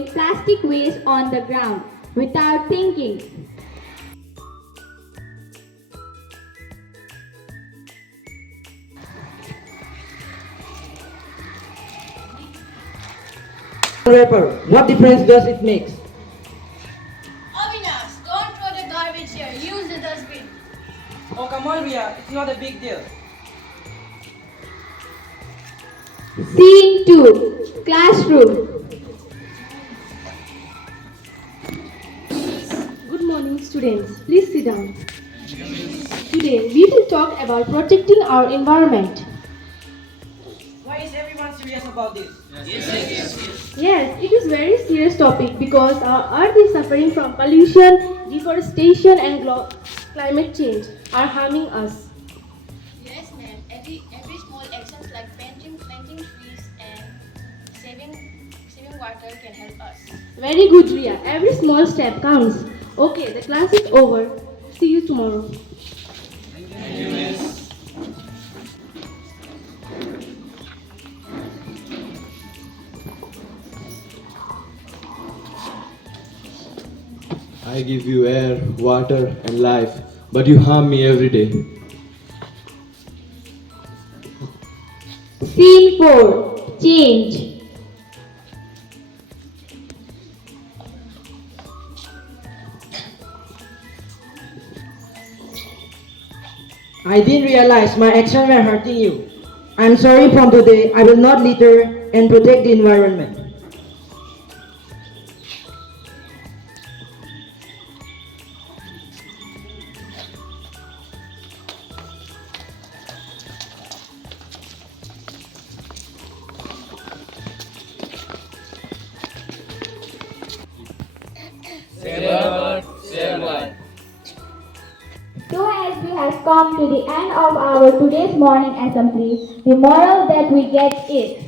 throwing plastic waste on the ground without thinking. Wrapper, what difference does it make? Avinash, don't throw the garbage here. Use the dustbin. Oh, come on, Ria, it's not a big deal. Scene 2. Classroom. Good morning, students. Please sit down. Today, we will talk about protecting our environment. Why is everyone serious about this? Yes, it is very serious topic because our earth is suffering from pollution, deforestation and climate change are harming us. Yes, ma'am. Every small actions like planting trees and saving water can help us. Very good, Ria. Every small step counts. Okay, the class is over. See you tomorrow. I give you air, water, and life, but you harm me every day. Scene 4. Change. I didn't realize my actions were hurting you. I'm sorry from today, I will not litter and protect the environment. So as we have come to the end of our today's morning assembly, the moral that we get is,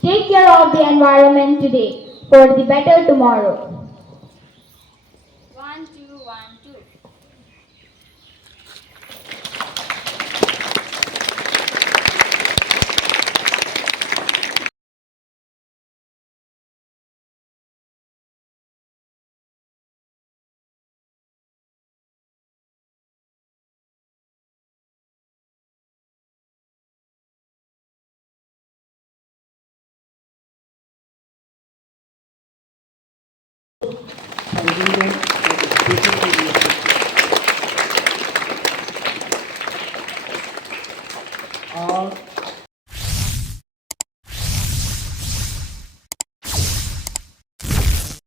take care of the environment today for the better tomorrow. 1, 2, 1, 2. All